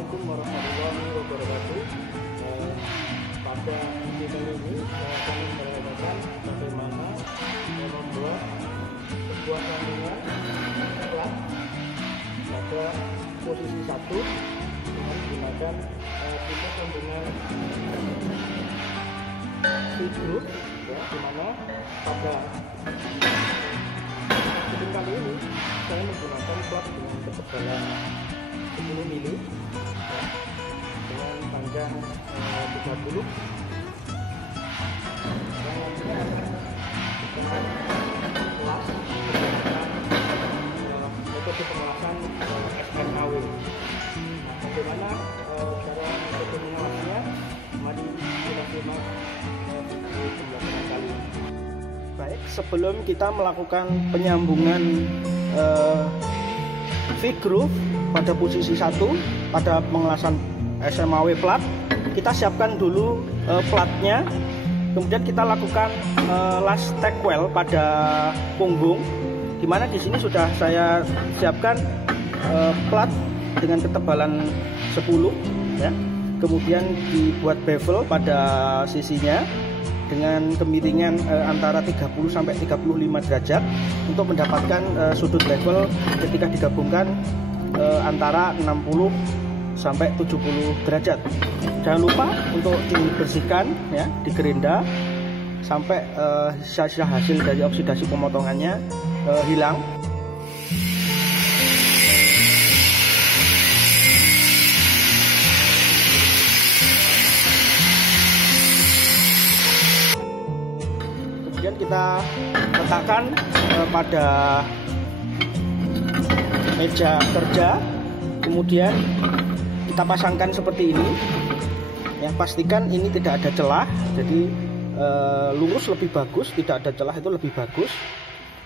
Assalamualaikum warahmatullahi wabarakatuh. Pada video ini saya akan memperlihatkan bagaimana membuat sebuah sambungan plat pada posisi 1 dengan menggunakan tipe sambungan V-groove, ya, dimana pada video kali ini saya menggunakan plat dengan ketebalan 10 mili, ya, dengan panjang 30, dan nantinya akan dengan kelas metode pengelasan SMAW. Nah, bagaimana cara metode pengelasannya? Mari kita simak di pembelajaran kali ini. Baik, sebelum kita melakukan penyambungan V-groove pada posisi 1 pada pengelasan SMAW plat, kita siapkan dulu platnya, kemudian kita lakukan las tackwell pada punggung, dimana di sini sudah saya siapkan plat dengan ketebalan 10, ya. Kemudian dibuat bevel pada sisinya dengan kemiringan antara 30 sampai 35 derajat untuk mendapatkan sudut level ketika digabungkan antara 60 sampai 70 derajat. Jangan lupa untuk dibersihkan, ya, digerinda sampai sisa-sisa hasil dari oksidasi pemotongannya hilang. Kemudian kita letakkan pada meja kerja, kemudian kita pasangkan seperti ini, ya. Pastikan ini tidak ada celah, jadi lurus lebih bagus, tidak ada celah itu lebih bagus.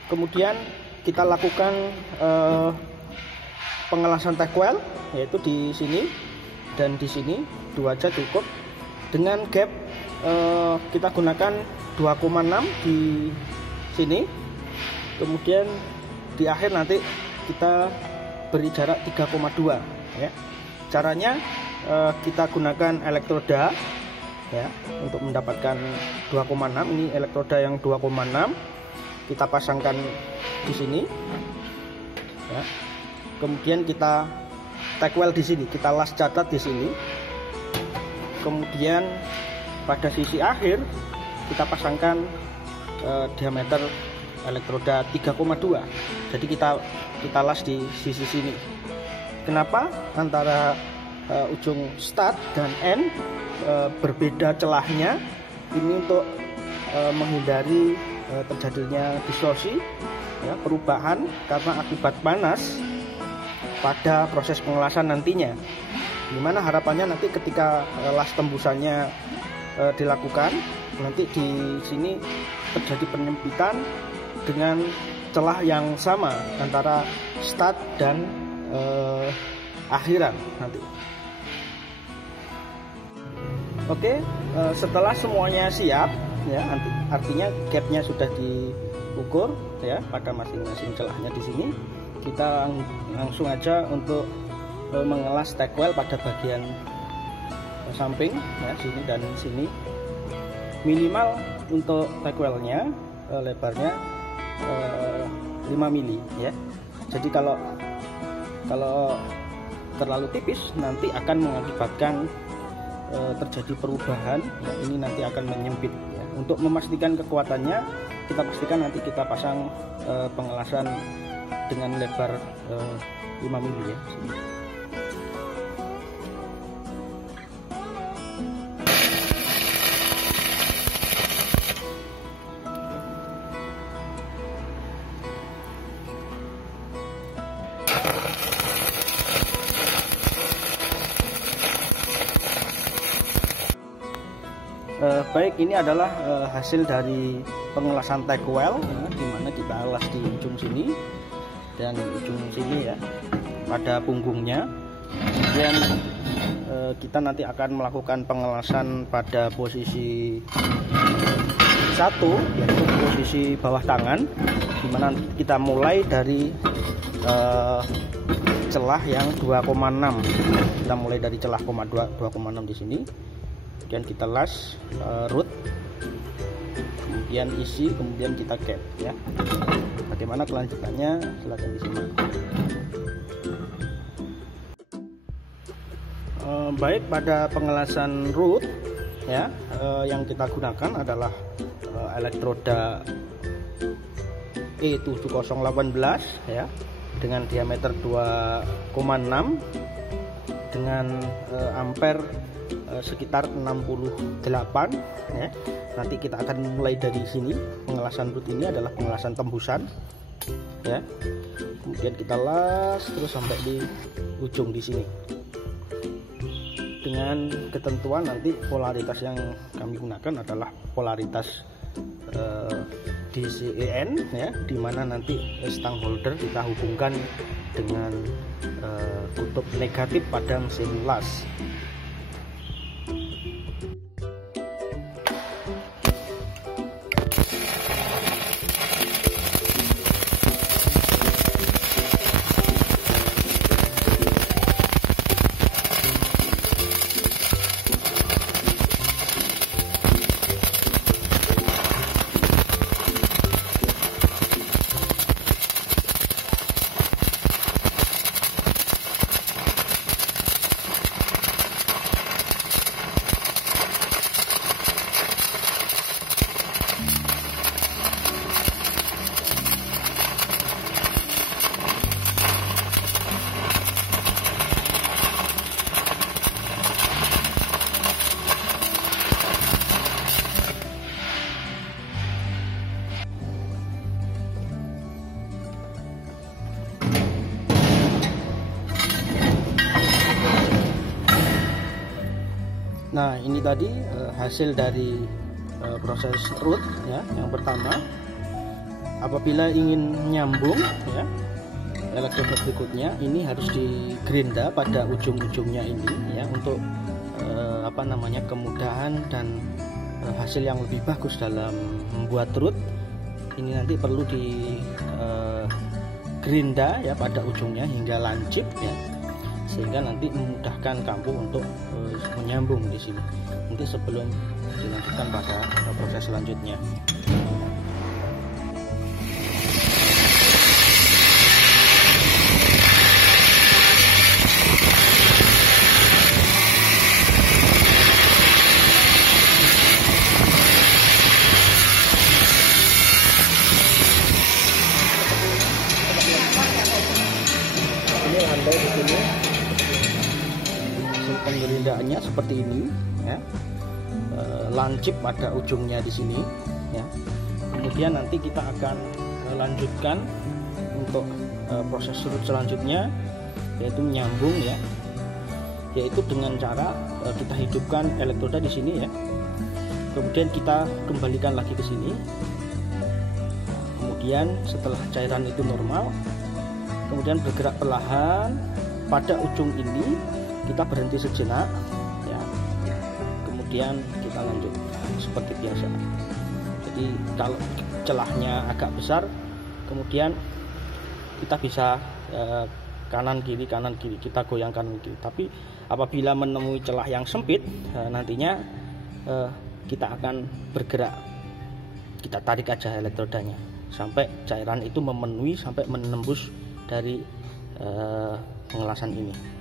Kemudian kita lakukan pengelasan tackwell, yaitu di sini dan di sini, 2 aja cukup. Dengan gap kita gunakan 2,6 di sini, kemudian di akhir nanti kita beri jarak 3,2, ya. Caranya kita gunakan elektroda, ya, untuk mendapatkan 2,6. Ini elektroda yang 2,6 kita pasangkan di sini, ya. Kemudian kita tackwell di sini, kita las catat di sini. Kemudian pada sisi akhir kita pasangkan diameter elektroda 3,2. Jadi kita las di sisi sini. Kenapa antara ujung start dan end berbeda celahnya? Ini untuk menghindari terjadinya distorsi, ya, perubahan karena akibat panas pada proses pengelasan nantinya. Dimana harapannya nanti ketika las tembusannya dilakukan, nanti di sini terjadi penyempitan dengan celah yang sama antara start dan akhiran nanti. Oke, setelah semuanya siap, ya, artinya gapnya sudah diukur, ya, pada masing-masing celahnya di sini. Kita langsung aja untuk mengelas tackwell pada bagian samping, ya, sini dan sini. Minimal untuk tackwellnya lebarnya 5 mili, ya. Jadi kalau terlalu tipis nanti akan mengakibatkan terjadi perubahan, ya, ini nanti akan menyempit, ya. Untuk memastikan kekuatannya, kita pastikan nanti kita pasang pengelasan dengan lebar 5 mili, ya, sini. Baik, ini adalah hasil dari pengelasan tackwell, ya, dimana kita alas di ujung sini dan ujung sini, ya, pada punggungnya. Kemudian kita nanti akan melakukan pengelasan pada posisi 1, yaitu posisi bawah tangan, dimana kita mulai dari celah yang 2,6. Kita mulai dari celah 2,6 di sini. Kemudian kita las root, kemudian isi, kemudian kita cap ya. Bagaimana kelanjutannya silahkan disimak. Baik, pada pengelasan root ya, yang kita gunakan adalah elektroda E7018 ya, dengan diameter 2,6 dengan ampere sekitar 68 ya. Nanti kita akan mulai dari sini. Pengelasan root ini adalah pengelasan tembusan ya. Kemudian kita las terus sampai di ujung di sini. Dengan ketentuan nanti polaritas yang kami gunakan adalah polaritas DCEN ya, dimana nanti stang holder kita hubungkan dengan kutub negatif pada mesin las. Nah, ini tadi hasil dari proses root ya. Yang pertama, apabila ingin nyambung ya elektroda berikutnya, ini harus digerinda pada ujung-ujungnya ini ya, untuk kemudahan dan hasil yang lebih bagus dalam membuat root. Ini nanti perlu digerinda ya pada ujungnya hingga lancip ya, sehingga nanti memudahkan kamu untuk menyambung di sini. Nanti sebelum dilanjutkan pada proses selanjutnya. Ini landai di sini. Penggerindaannya seperti ini ya, lancip pada ujungnya di sini ya. Kemudian nanti kita akan lanjutkan untuk proses root selanjutnya, yaitu menyambung ya, yaitu dengan cara kita hidupkan elektroda di sini ya. Kemudian kita kembalikan lagi ke sini. Kemudian setelah cairan itu normal, kemudian bergerak perlahan pada ujung ini. Kita berhenti sejenak ya, kemudian kita lanjut seperti biasa. Jadi kalau celahnya agak besar, kemudian kita bisa kanan kiri kita goyang kanan kiri. Tapi apabila menemui celah yang sempit, nantinya kita akan bergerak, kita tarik aja elektrodanya sampai cairan itu memenuhi, sampai menembus dari pengelasan ini.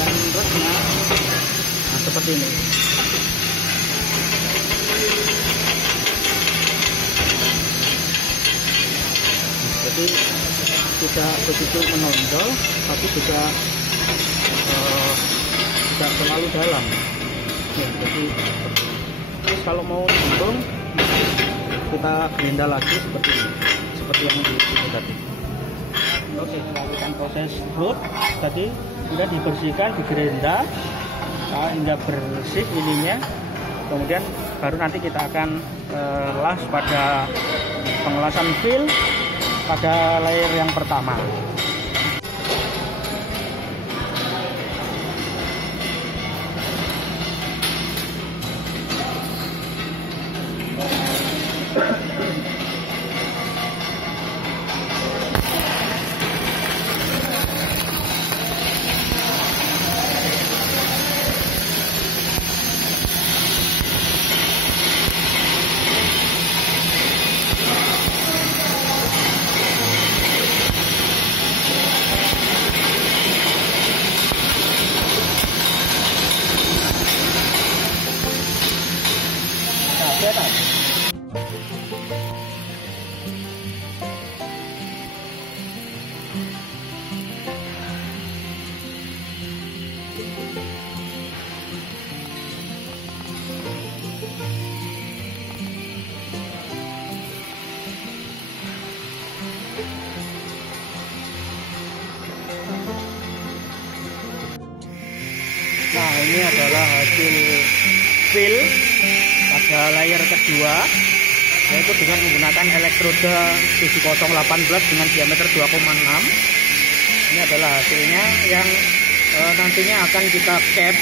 dan terusnya seperti ini. Jadi tidak begitu menonjol, tapi juga tidak terlalu dalam. Jadi kalau mau jembung kita gerinda lagi seperti ini, seperti yang di sini tadi. Oke, lakukan proses root tadi sudah dibersihkan, digerinda hingga bersih ininya. Kemudian baru nanti kita akan las pada pengelasan fill pada layer yang pertama. Nah, ini adalah hasil fill pada layer kedua, yaitu dengan menggunakan elektroda 7018 dengan diameter 2,6. Ini adalah hasilnya yang nantinya akan kita cap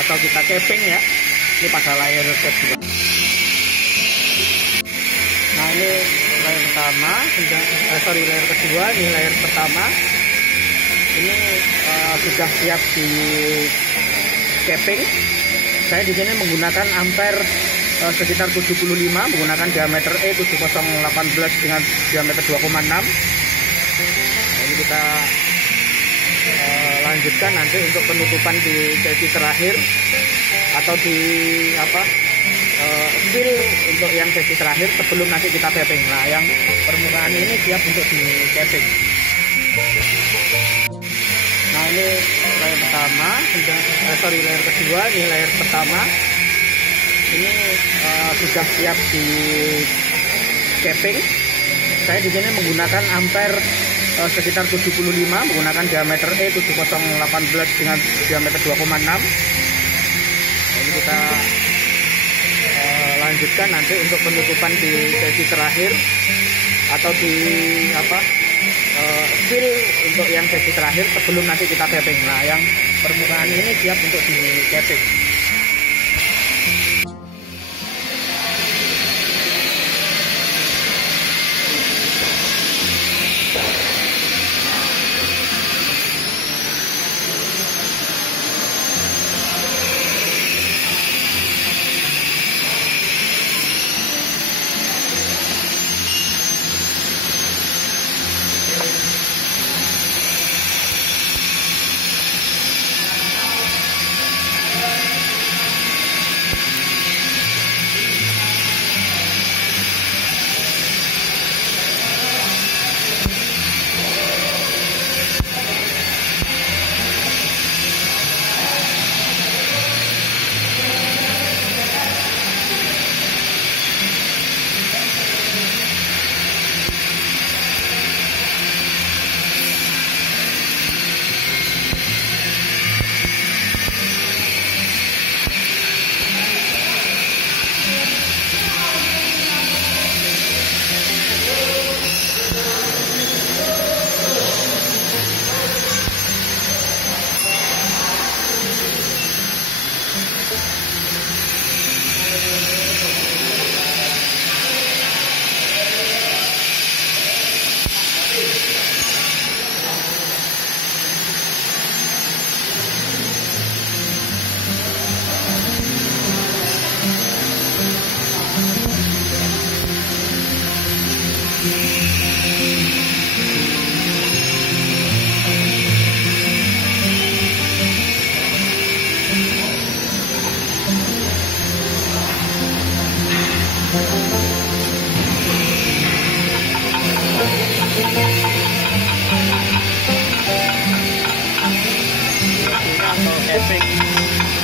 atau kita capping ya. Ini pada layer kedua. Nah, ini layer pertama, layer kedua, ini layer pertama. Ini sudah siap di capping. Saya di sini menggunakan ampere sekitar 75, menggunakan diameter E7018 dengan diameter 2,6. Ini kita lanjutkan nanti untuk penutupan di sesi terakhir atau di fill untuk yang sesi terakhir sebelum nanti kita capping. Nah, yang permukaan ini siap untuk di capping. Nah, ini layer pertama, layer kedua, ini layer pertama. Ini sudah siap di capping. Saya di sini menggunakan ampere sekitar 75, menggunakan diameter E7018 dengan diameter 2,6. Ini kita lanjutkan nanti untuk penutupan di sesi terakhir atau di fill untuk yang sesi terakhir sebelum nanti kita capping. Nah, yang permukaan ini siap untuk di capping. atau casing.